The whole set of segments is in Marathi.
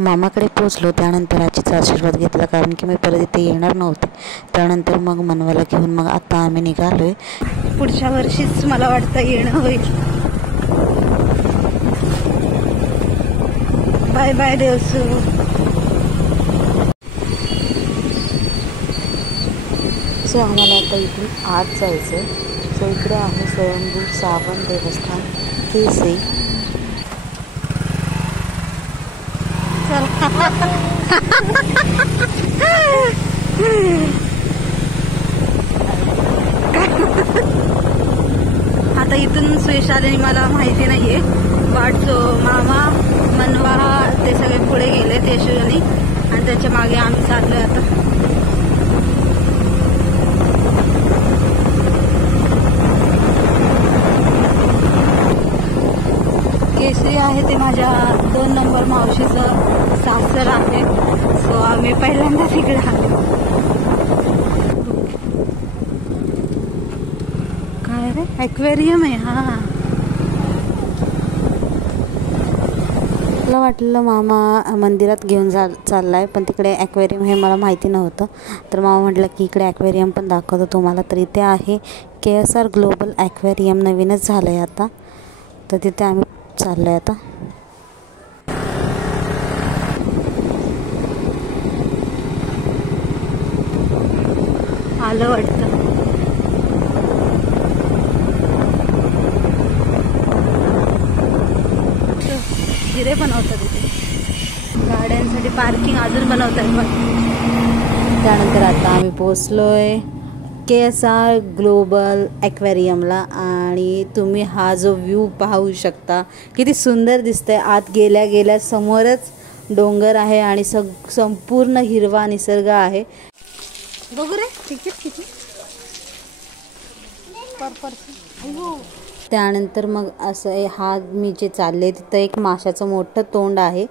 मामाकडे पोचलो त्यानंतर आजीचा आशीर्वाद घेतला, कारण की मी परत इथे येणार नव्हते. त्यानंतर मग मनवाला घेऊन मग आता आम्ही निघालोय. पुढच्या वर्षीच मला वाटतं येणं होईल. Bye bye Devsu. सो आम्हाला आता इथून आत जायचं. सो इकडे आहे स्वयंभू सावन देवस्थान केसई. आता इथून सुयश आल्याने मला माहिती नाहीये. वाटतो मामा मनवा ते सगळे पुढे गेले ते यशोनी, आणि त्याच्या मागे आम्ही चाललोय आता. केसरी आहे ते माझ्या 2 नंबर मावशीचं सासर आहे. सो आम्ही पहिल्यांदा तिकडे आलो. काय रे, ॲक्वेरियम आहे. हा, मला वाटलेलं मामा मंदिरात घेऊन चाललाय, पण तिकडे ॲक्वेरियम हे मला माहिती नव्हतं. तर मामा म्हटलं की इकडे ॲक्वेरियम पण दाखवतो तुम्हाला. तर इथे आहे KSR ग्लोबल ॲक्वेरियम, नवीनच झालं आहे आता. तर तिथे आम्ही चाललो आहे आता. आलं वाटतं. हिरे बनवतात तिथे, गाड्यांसाठी पार्किंग अजून बनवतात. त्यानंतर आता आम्ही पोचलोय KSR ग्लोबल ॲक्वेरियमला, आणि तुम्ही हा जो व्ह्यू पाहू शकता किती सुंदर दिसतंय. आत गेल्या गेल्या समोरच डोंगर आहे आणि संपूर्ण हिरवा निसर्ग आहे. बघू रे तिकीट किती पर पर्सन. त्यानंतर मग असं हा मी जे चालले तिथं एक माशाचं मोठं तोंड आहे.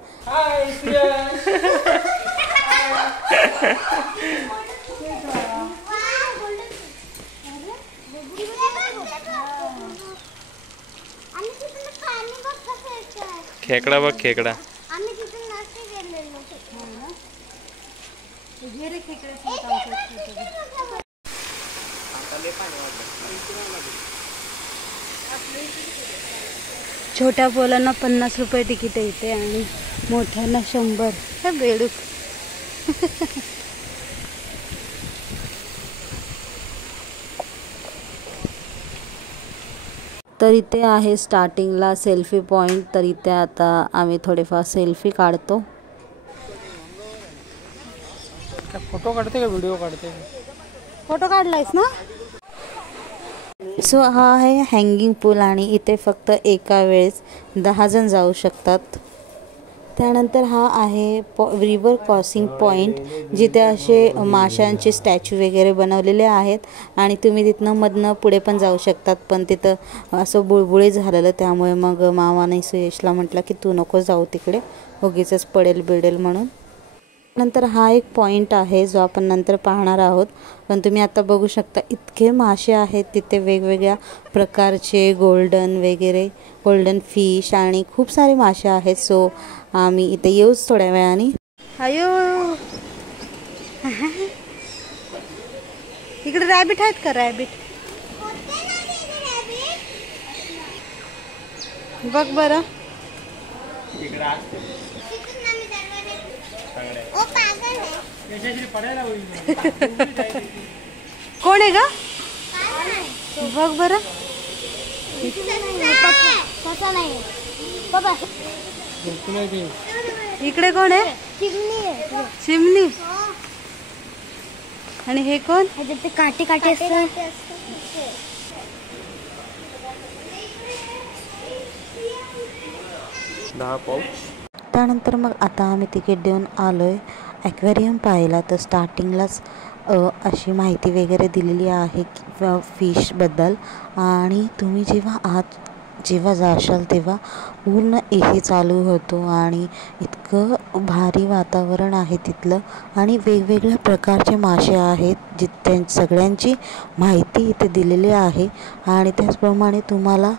खेकडा बघ, खेकडा. छोट्या पोलांना 50 रुपये तिकीट येते आणि मोठ्यांना 100. हे बेडूक. तर इथे आहे स्टार्टिंगला सेल्फी पॉईंट. तर इथे आता आम्ही थोडेफार सेल्फी काढतो. फोटो काढते का व्हिडिओ काढते? फोटो काढलायस ना. सो हा आहे हँगिंग पूल, आणि इथे फक्त एका वेळेस 10 जण जाऊ शकतात. त्यानंतर हा आहे रिव्हर क्रॉसिंग पॉईंट, जिथे असे माशांचे स्टॅच्यू वगैरे बनवलेले आहेत, आणि तुम्ही तिथनं मधनं पुढे पण जाऊ शकतात. पण तिथं असं बुळबुळे झालेलं, त्यामुळे मग मामाने सुयशला म्हटलं की तू नको जाऊ तिकडे, उगीचच पडेल बिडेल म्हणून. नंतर हा एक पॉईंट आहे जो आपण नंतर पाहणार आहोत. पण तुम्ही आता बघू शकता इतके मासे आहेत तिथे, वेगवेगळ्या प्रकारचे गोल्डन फिश आणि खूप सारे मासे आहेत. सो आम्ही इथे येऊच थोड्या वेळाने. अयो, इकडे रॅबिट आहेत का? रॅबिट बघ बरं. कोण आहे का? बघ बरं. इकडे कोण आहे? चिमणी. आणि हे कोण? काटे काटे असतात. त्यानंतर मग आता आम्ही तिकीट देऊन आलोय ॲक्वेरियम पाहायला. तर स्टार्टिंगलाच अशी माहिती वगैरे दिलेली आहे फिशबद्दल, आणि तुम्ही जेव्हा जाशाल तेव्हा पूर्ण AC चालू होतो, आणि इतकं भारी वातावरण आहे तिथलं, आणि वेगवेगळ्या प्रकारचे मासे आहेत सगळ्यांची माहिती इथे दिलेली आहे. आणि त्याचप्रमाणे तुम्हाला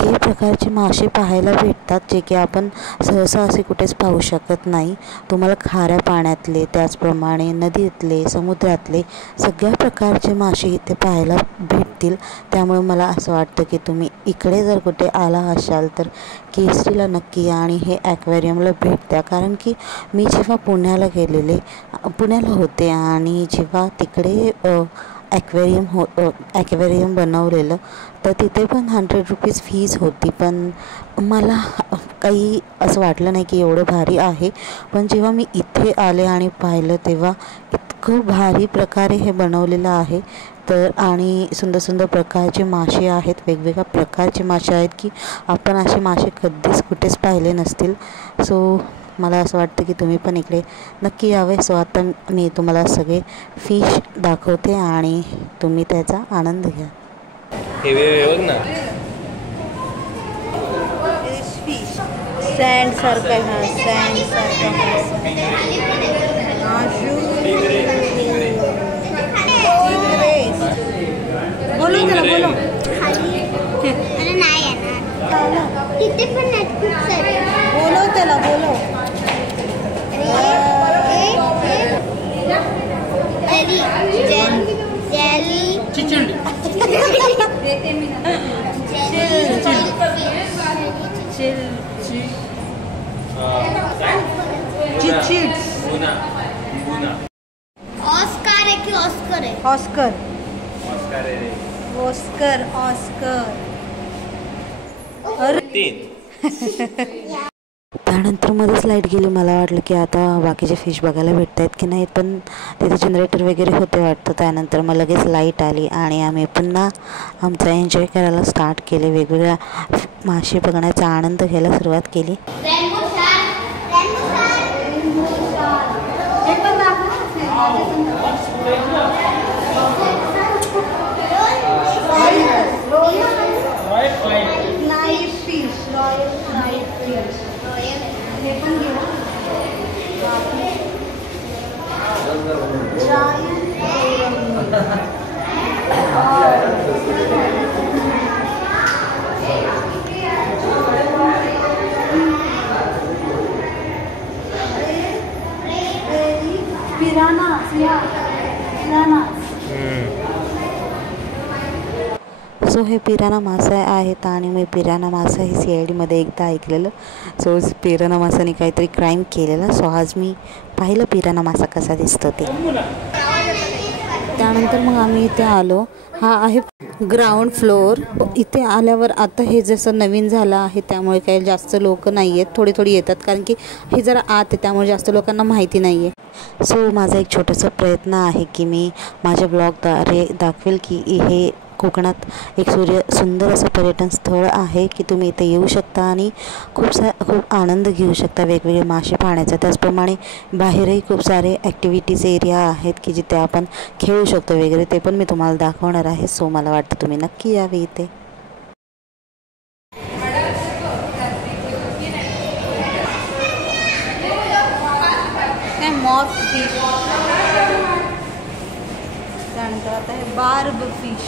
इतके प्रकारचे मासे पाहायला भेटतात जे की आपण सहसा असे कुठेच पाहू शकत नाही. तुम्हाला खाऱ्या पाण्यातले, त्याचप्रमाणे नदीतले, समुद्रातले सगळ्या प्रकारचे मासे इथे पाहायला भेटतील. त्यामुळे मला असं वाटतं की तुम्ही इकडे जर कुठे आला असाल तर केसरीला नक्की या आणि हे ॲक्वेरियमला भेट द्या. कारण की मी जेव्हा पुण्याला होते आणि जेव्हा तिकडे ॲक्वेरियम बनवलेलं तर तिथे पण 100 रुपीज फीज होती. पण मला काही असं वाटलं नाही की एवढं भारी आहे. पण जेव्हा मी इथे आले आणि पाहिलं तेव्हा इतकं भारी प्रकारे हे बनवलेलं आहे. तर आणि सुंदर सुंदर प्रकारचे मासे आहेत, वेगवेगळ्या प्रकारचे मासे आहेत की आपण असे मासे कधीच कुठेच पाहिले नसतील. सो मला असं वाटतं की तुम्ही पण इकडे नक्की यावे. सो आता मी तुम्हाला सगळे फिश दाखवते आणि तुम्ही त्याचा आनंद घ्या. सँड सारखं आहे हा, सँड सारखा बोलो त्याला बोलो. अरे नाही येणार तिथे पण खूप सारे बोलो त्याला बोलो. ऑस्कार है कि ऑस्कर है? Oscar Oscar Oscar. त्यानंतर मध्येच लाईट गेली. मला वाटलं की आता बाकीचे फिश बघायला भेटत आहेत की नाहीत, पण तिथे जनरेटर वगैरे होते वाटतं. त्यानंतर मग लगेच लाईट आली आणि आम्ही पुन्हा आमचा एन्जॉय करायला स्टार्ट केले. वेगवेगळ्या मासे बघण्याचा आनंद घ्यायला सुरुवात केली. सो हे पिराना मासा आहेत आणि मी पिराना मासा हे CIDमध्ये एकदा ऐकलेलं. सो पिराना मासाने काहीतरी क्राईम केलेला. सो आज मी पाहिलं पिराना मासा कसा दिसतो ते. त्यानंतर मग आम्ही इथे आलो. हा आहे ग्राउंड फ्लोअर. इथे आल्यावर आता हे जसं नवीन झालं आहे त्यामुळे काही जास्त लोक नाही आहेत, थोडी येतात कारण की हे जरा आत आहे त्यामुळे जास्त लोकांना माहिती नाही आहे. सो माझा एक छोटासा प्रयत्न आहे की मी माझ्या ब्लॉगद्वारे दाखवेल की हे कोकणात एक सुंदर असं पर्यटन स्थळ आहे की तुम्ही इथे येऊ शकता आणि खूप आनंद घेऊ शकता वेगवेगळे मासे पाहण्याचा. त्याचप्रमाणे बाहेरही खूप सारे ॲक्टिव्हिटीज एरिया आहेत की जिथे आपण खेळू शकतो वगैरे, ते पण मी तुम्हाला दाखवणार आहे. सो मला वाटतं तुम्ही नक्की यावे इथे. Morph fish. त्यानंतर आता हे बार्ब फिश.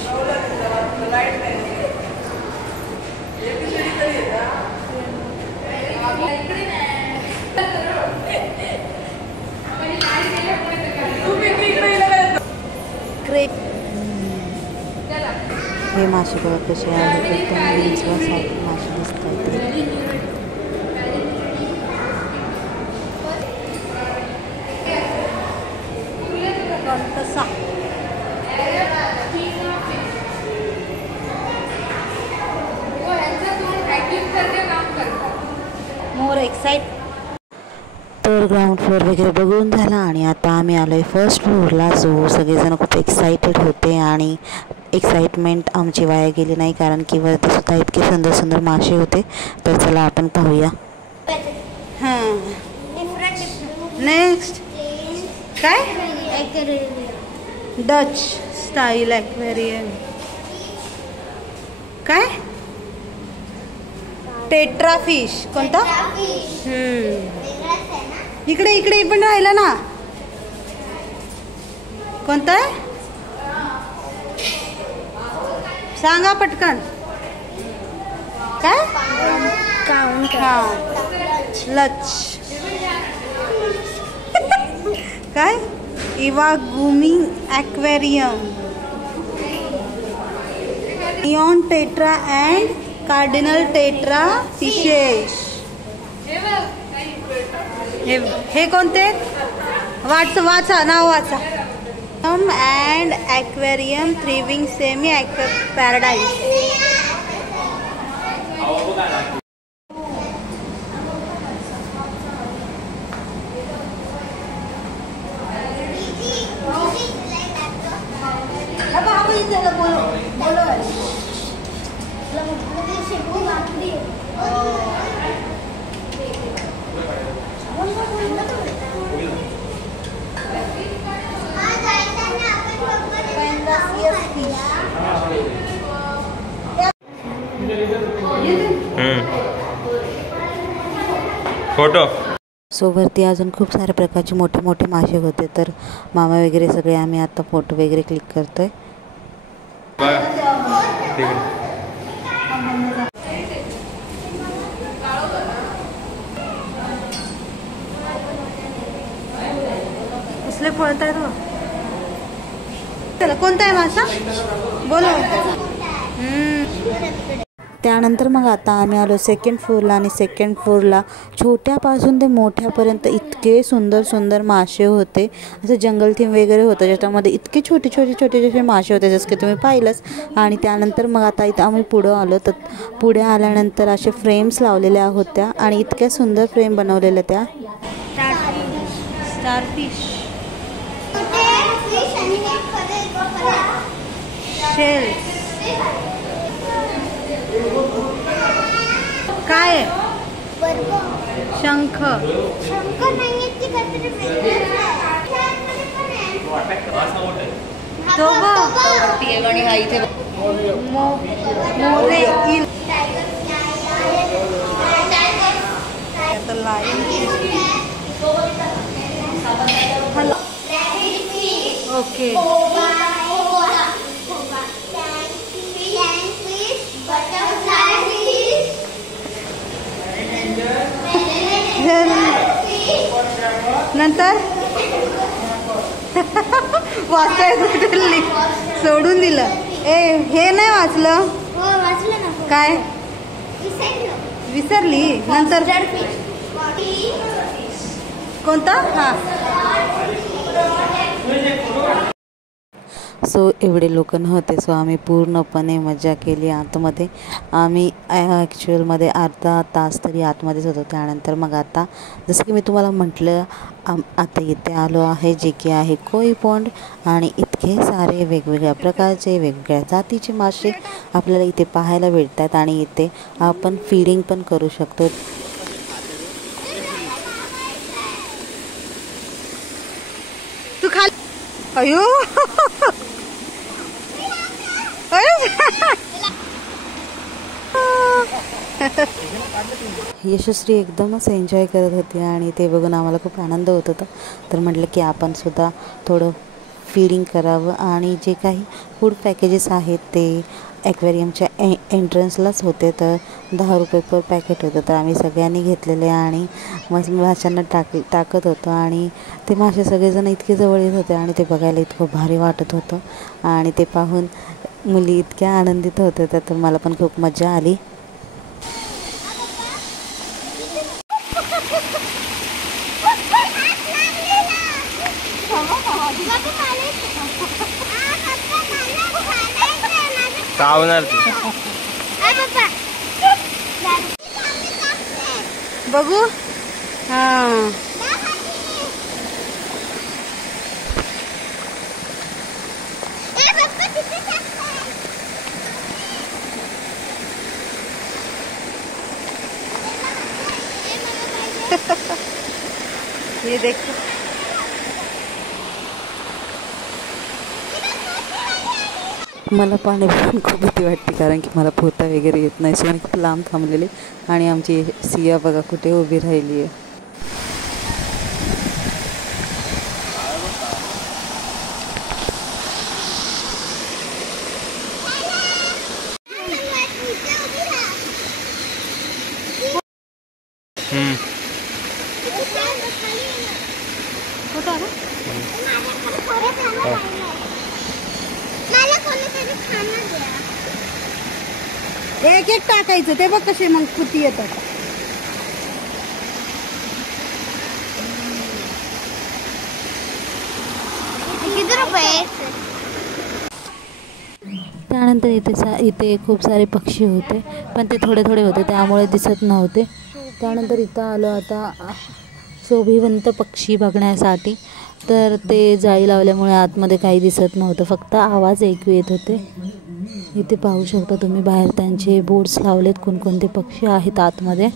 हे मासे बघा कसे आहेत, एकदम विंचवासारखे मासे दिसत आहेत. मोर एक्साइट. तर ग्राउंड फ्लोअर वगैरे बघून झाला आणि आता आम्ही आलो आहे फर्स्ट फ्लोअरला. जो सगळेजण खूप एक्सायटेड होते आणि एक्साइटमेंट आमची वाया गेली नाही कारण की वरती सुद्धा इतके सुंदर सुंदर मासे होते. तर चला आपण पाहूया. हां नेक्स्ट काय डच स्टाईल ॲक्वेरियम. काय टेट्रा फिश. कोणता? इकडे पण राहिला ना. कोणता आहे सांगा पटकन. काय काउंटर. हा लच काय Iwagumi aquarium, neon tetra and cardinal tetra fishes. हे कोणते? वाचा नाव वाचा. And aquarium thriving semi paradise. Photo. So वरती अजून खूप साऱ्या प्रकारचे मोठे मोठे मासे होते, तर मामा वगैरे सगळे आम्ही आता फोटो वगैरे क्लिक करतोय. कसले पळत आहेत. चला कोणता आहे मासा बोलो. त्यानंतर मग आता आम्ही आलो सेकंड फ्लोअरला, आणि सेकंड फ्लोअरला छोट्यापासून ते मोठ्यापर्यंत इतके सुंदर सुंदर मासे होते. असं जंगल थीम वगैरे होतं, ज्याच्यामध्ये इतके छोटे छोटे छोटे जसे मासे होते, जसं की तुम्ही पाहिलंच. आणि त्यानंतर मग आता इथं आम्ही पुढं आलो, तर पुढे आल्यानंतर असे फ्रेम्स लावलेल्या होत्या आणि इतक्या सुंदर फ्रेम बनवलेल्या त्या. स्टारफिश, शेल, काय शंख, तो मोरे, ओके. नंतर वाचायचं सोडून दिलं. हे नाही वाचलं काय? विसरली. नंतर कोणता? हा. सो एवढे लोक नव्हते, सो आम्ही पूर्णपणे मजा केली आतमध्ये. आम्ही ॲक्च्युअलमध्ये अर्धा तास तरी आतमध्येच होतो. त्यानंतर मग आता जसं की मी तुम्हाला म्हटलं, आता इथे आलो आहे जे की आहे कोई पॉन्ड, आणि इतके सारे वेगवेगळ्या प्रकारचे वेगवेगळ्या जातीचे मासे आपल्याला इथे पाहायला भेटतात, आणि इथे आपण फीडिंग पण करू शकतो. तू खाली. अयो यशस्वी एकदमच एन्जॉय करत होती, आणि ते बघून आम्हाला खूप आनंद होत होता. तर म्हटलं की आपण सुद्धा थोडं फीडिंग करावं, आणि जे काही फूड पॅकेजेस आहेत ते ॲक्वेरियमच्या एंट्रन्सलाच होते, तर 10 रुपये पर पॅकेट होतं. तर आम्ही सगळ्यांनी घेतलेले आणि मग माशांना टाकत होतो, आणि ते मासे सगळेजण इतके जवळ येत होते, आणि ते बघायला इतकं भारी वाटत होतं, आणि ते पाहून मुली इतक्या आनंदित होत होत्या. तर मला पण खूप मजा आली. बघू. हां ये देखो. मला पाणी बघून खूप भीती वाटते, कारण की मला पोहता वगैरे येत नाही. सो मी खूप लांब थांबलेले, आणि आमची सिया बघा कुठे उभी राहिली आहे. फोटो आला? एक एक टाकायचं ते बघ कसे मग कृती येतात. किती रुपये? त्यानंतर इथे खूप सारे पक्षी होते, पण ते थोडे थोडे होते त्यामुळे दिसत नव्हते. त्यानंतर इथं आलो आता शोभिवंत पक्षी बघण्यासाठी. तर ते जाळी लावल्यामुळे आतमध्ये काही दिसत नव्हतं, फक्त आवाज ऐकू येत होते. इथे पाहू शकता तुम्ही बाहेर त्यांचे बोर्ड्स लावलेत कोणकोणते पक्षी आहेत आतमध्ये.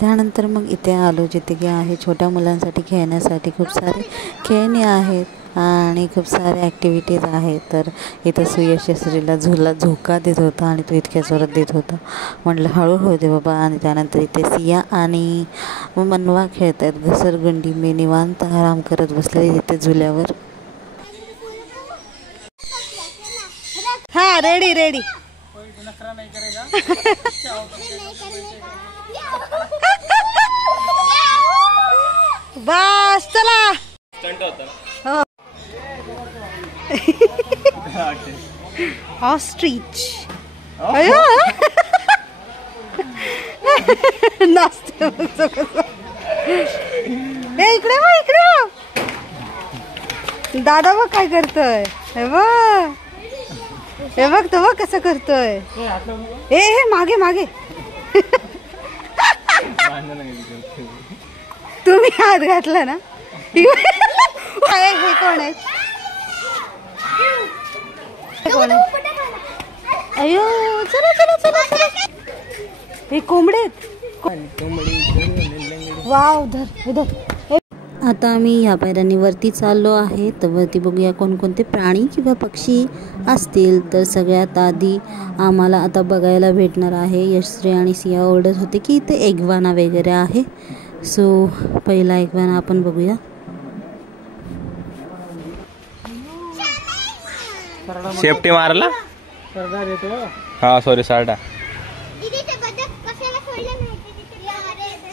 त्यानंतर मग इथे आलो जिथे की आहे छोट्या मुलांसाठी खेळण्यासाठी खूप सारे खेळणी आहेत आणि खूप सारे ॲक्टिव्हिटीज आहेत. तर इथं सुयशस्वीला झोका देत होता आणि तो इतक्या जोरात देत होता, म्हटलं हळूहळू दे बाबा. आणि त्यानंतर इथे सिया आणि मनवा खेळत आहेत घसरगुंडी. मी निवांत आराम करत बसले इथे झुल्यावर. हा रेडी रेडी. बस चला. हो. ऑस्ट्रिच. अयो नाचते इकडे बघ इकडे बघ. दादा बघ काय करतोय. हे बघ तो बघ कसं करतोय. हे मागे मागे. तुम्ही हात घातला ना. हे कोण आहे. कोण आहे. अयो चला चला चला चला. हे कोंबडे वाव धर धर. आता आम्ही ह्या पायऱ्यांनी वरती चाललो आहे. तर वरती बघूया कोणकोणते प्राणी किंवा पक्षी असतील. तर सगळ्यात आधी आम्हाला आता बघायला भेटणार आहे, यशश्री आणि सिया ओरडत होते की इथे एग्वाना वगैरे आहे. सो पहिला एग्वाना आपण बघूया. शेपटी मारला. हा सॉरी सारडा.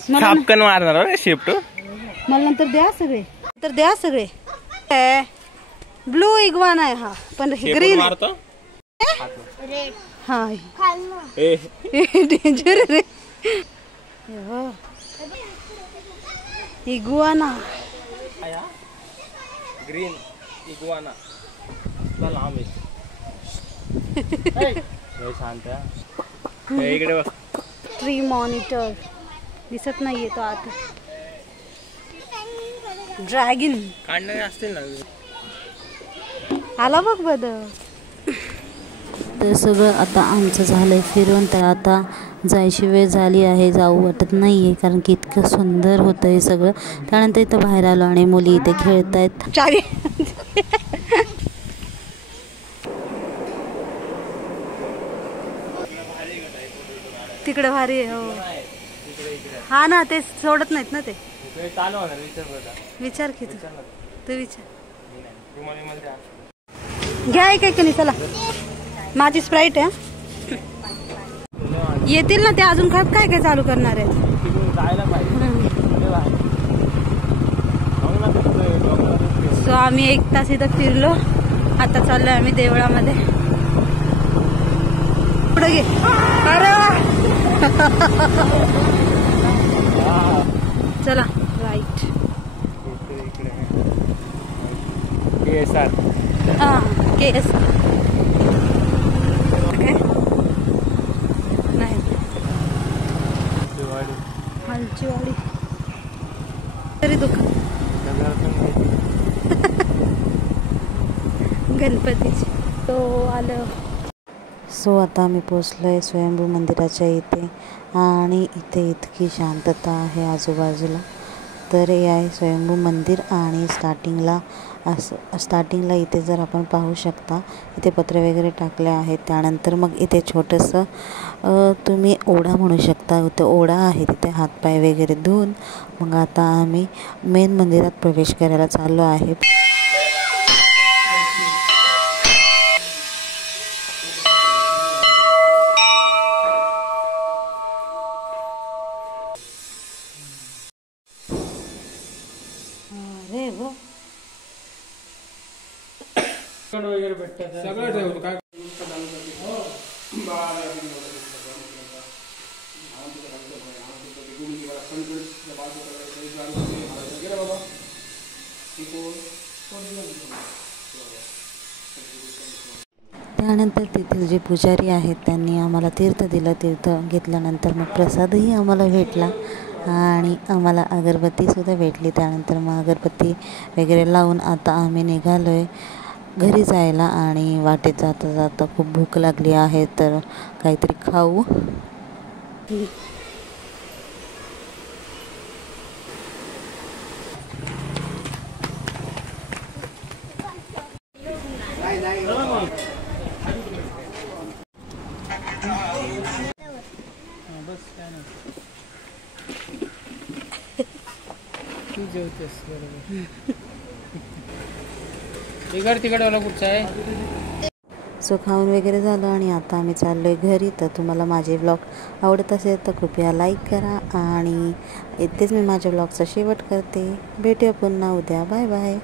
छापकन मारणार शेपट. मला नंतर द्या सगळे. ब्लू इग्वाना आहे हा, पण ग्रीन मारतो. हा डेंजर रे. इग्वाना ग्रीन इग्वाना लांब शांत. इकडे बघ. ट्री मॉनिटर दिसत नाहीये तो आता. ड्रॅगन काढणारे असतील ना. आला बघ बदक. तर सगळं आता आमचं झालंय फिरून. तर आता जायची वेळ झाली आहे, जाऊ वाटत नाही आहे कारण की इतकं सुंदर होतं हे सगळं. त्यानंतर इथं बाहेर आलो आणि मुली इथे खेळत आहेत. चारी तिकडे भारी आहे. हो हा ना, ते सोडत नाहीत ना. ते विचार की तू विचार. घ्या एक नाही. चला माझी स्प्राईट आहे. येतील ना ते अजून. काय काय चालू करणार आहेत. सो आम्ही 1 तास इथं फिरलो. आता चाललोय आम्ही देवळामध्ये. पुढे घे. अरे चला राईट. हा केस नाही. हलचीवाडी तरी दुकान गणपतीची तो आलं. सो आता आम्ही पोचलो आहे स्वयंभू मंदिराच्या इथे आणि इथे इतकी शांतता आहे आजूबाजूला. तर हे आहे स्वयंभू मंदिर आणि स्टार्टिंगला इथे जर आपण पाहू शकता इथे पत्रे वगैरे टाकले आहेत. त्यानंतर मग इथे छोटंसं तुम्ही ओढा म्हणू शकता, इथे ओढा आहे. तिथे हातपाय वगैरे धुवून मग आता आम्ही मेन मंदिरात प्रवेश करायला चाललो आहे. वगैरे भेटतात सगळं ठेवतो काय त्यानंतर तेथील जे पुजारी आहेत त्यांनी आम्हाला तीर्थ दिलं. तीर्थ घेतल्यानंतर मग प्रसादही आम्हाला भेटला आणि आम्हाला अगरबत्तीसुद्धा भेटली. त्यानंतर मग अगरबत्ती वगैरे लावून आता आम्ही निघालो आहे घरी जायला. आणि वाटेत जाता जाता खूप भूक लागली आहे तर काहीतरी खाऊ. तू जेवतेस बरोबर बिघड तिकडवाला कुठचा आहे. सो खाऊन वगैरे झालं आणि आता आम्ही चाललो आहे घरी. तर तुम्हाला माझे ब्लॉग आवडत असेल तर कृपया लाईक करा आणि इथेच मी माझ्या ब्लॉगचा शेवट करते. भेटूया पुन्हा उद्या. Bye bye.